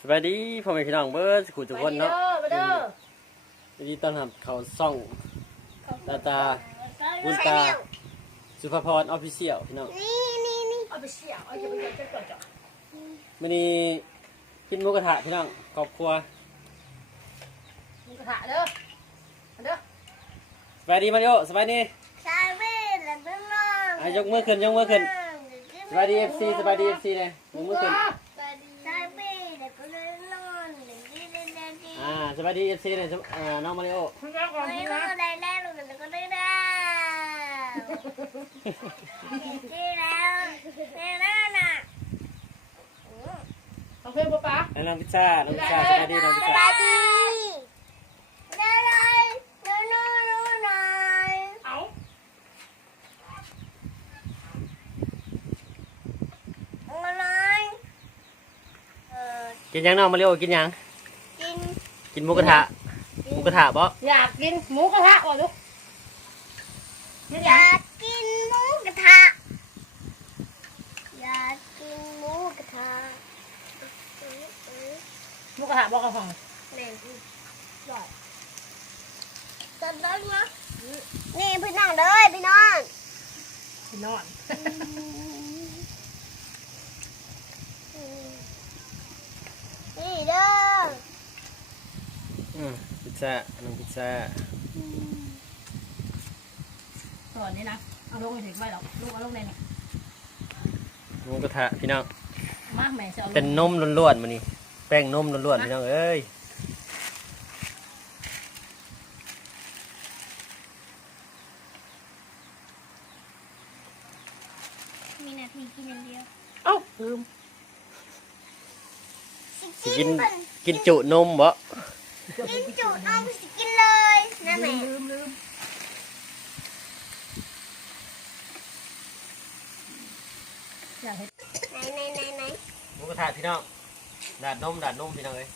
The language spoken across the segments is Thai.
สวัสดีพ่อแม่พี่น้องเบิร์ดสุขุทุกคนเนาะไปเด้อยินดีต้อนรับเขาซ่องตาตาบุญตา สุภพรออฟฟิเชียลพี่น้องนี่นี่นี่เอาไปเสี่ยวเอาจะไปเจอจะจ่อวันนี้กินหมูกระทะพี่น้องครอบครัวมึงกระถาเด้อเด้อสวัสดีมาริโอสวัสดีชาเว่และเบื้องล่างอะยกมือขึ้นยกมือขึ้นสวัสดีเอฟซีสวัสดีเอฟซีเลยยกมือขึ้น ชาเว่และเบื้องล่างเล่นดีเล่นดีดี อ่า สวัสดีเอฟซีเลยอ่าน้องมาริโอคุณย่าก่อนไม่คุณก็นะได้แล้วแล้วก็ได้แล้วดีแล้วได้แล้วน่ะเอาเพื่อนป๊าป๊าแล้วน้องพิซซ่าน้องพิซซ่าสวัสดีน้องพิซสซ่าวัสดีได้เลยได้นู่นนู่นหน่อยเอาอะไรเออกินยังน้องมาริโอกินยังกิน กินหมูกระทะหมูกระทะบ่อยากกินหมูกระทะก่อนลูกไม่ออายยากกกินหมูกระทะ อยากกินหมูกระทะเออเออหมูกระทะบอกกระห้องแม่นบ่อยจำได้ไหมนี่พี่น้องเด้อพี่น้องพี่นอนนี่เด้อ อืมพิซซ่าน้องพิซซ่าตอนนี้นะ เอาลงไปถึงไว้หรอกลูกเอาลงในนี่หมูกระทะพี่น้อง มาแม่จะเอาลงเป็นนมล้วนๆมานี่แป้งนมล้วนๆพี่น้องเอ้ยมีนาทีกินอย่างเดียวเอ้าลืม สิกิน กินจุนมบ่กิ นจุน้องสิกินเลยนะแม่ลืมลืมอยากเห็นไหนไหนไหนไหนหมูกระทะพี่น้องดาดนมดาดนมพี่น้องเอ้ย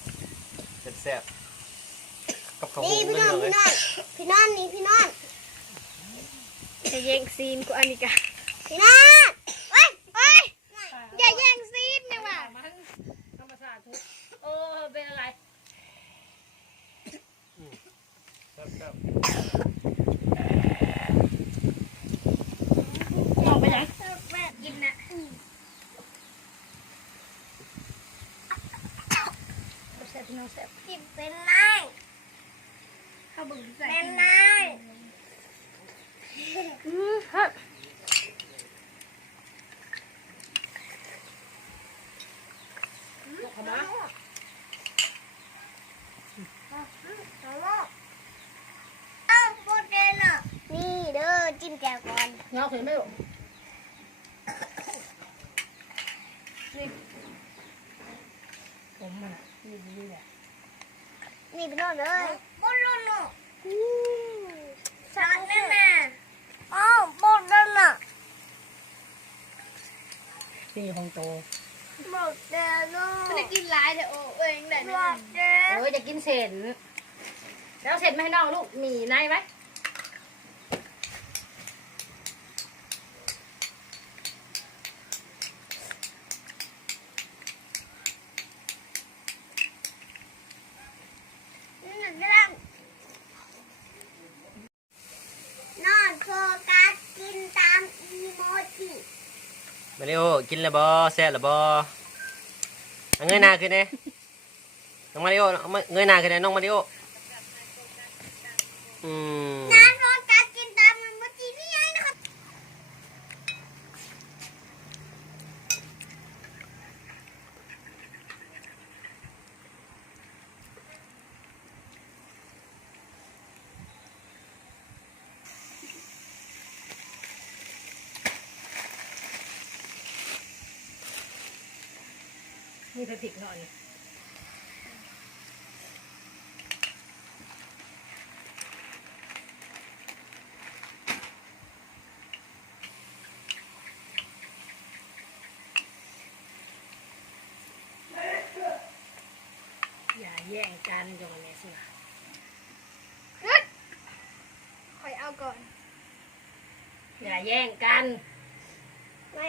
แซ่บๆกับข้าวหมูนี่พี่พี่น้น้อองงเอ้พี่ยน้องพี่น้องนี่พี่น้องจะแย่งซีนกูอันนี้กะพี่น้องเฮ้ยเฮ้ยอย่าแย่งซีนนะว่ะ มันธรรมชาติทุกโอ้เป็นอะไร ครับมองไปไหนแบบกินนะแซ่บพี่น้องแซ่บกินเป็นไงข้าวบึงใส่เป็นไงอืมครับ เข้ามา อ้าวโปรเตนอะนี่เด้อ จิ้มแก้วก่อนเงาเห็นไหมลูกนี่ผมมันอะนี่นี่แหละนี่พี่น้องเด้อบนลุ่นอะสามนั่นน่ะอ้าวบนนั่นน่ะนี่ของโตหมดแล้วมันจะกินหลายเดี๋ยวโอ้เอ้ยยังได้หมไม่ดแล้วเออจะกินเส้นแล้วเสร็จไหมให้น้องลูกหมีในไหม นอนโฟกัสกินตามอีโมจิ มาริโอกินแล้วบอแซ่บแล้วบอเงยหน้าขึ้นเลยน้องมาริโอเอามาเงยหน้าขึ้นเลยน้องมาริโออืม นอนโฟกัสกินตามอีโมจินี่ไงนะครับ นี่คือผิดหน่อยอย่าแย่งกันจังหวะนี้สินะคอยเอาก่อน อย่าแย่งกัน ไม่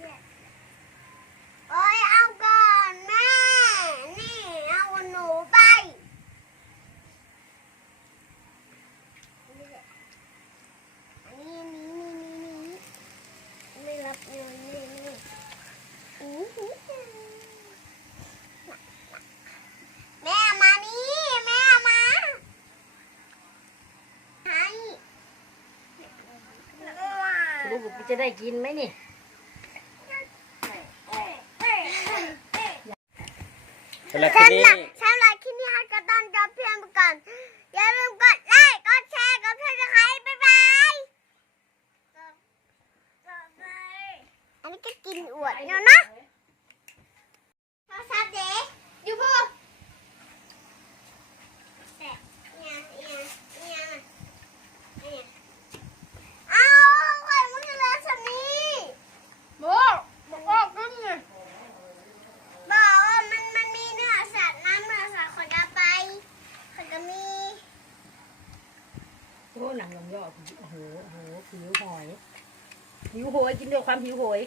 เนี่ยโอ้ยเอาก่อ นี่นี่นี่อื้อหือแม่มานี่แม่มาให้ ลูกจะได้กินไหมนี่สำหรับคลิปสำหนี้รับสำหรับคลิปนี้ให้กระตอนจบเพียงไปก่อนอย่าลืมกดไลค์ กดแชร์ กดซับสไครต์บ๊ายบายอันนี้ก็กินอวดเนาะนะโทรศัพท์เด็ก อยู่พ่อ เนี่ยเนี่ยเนี่ยเนี่ยเอาไข่มุกทะเลสามี โบ้บอกว่ากินไง บอกว่ามันมันมีเนื้อสัตว์น้ำเนื้อสัตว์ขอจะไปขอจะมี หนังลำยอโอ้โหโอ้โหหิวหอยหิวโหยกินด้วยความหิวโหย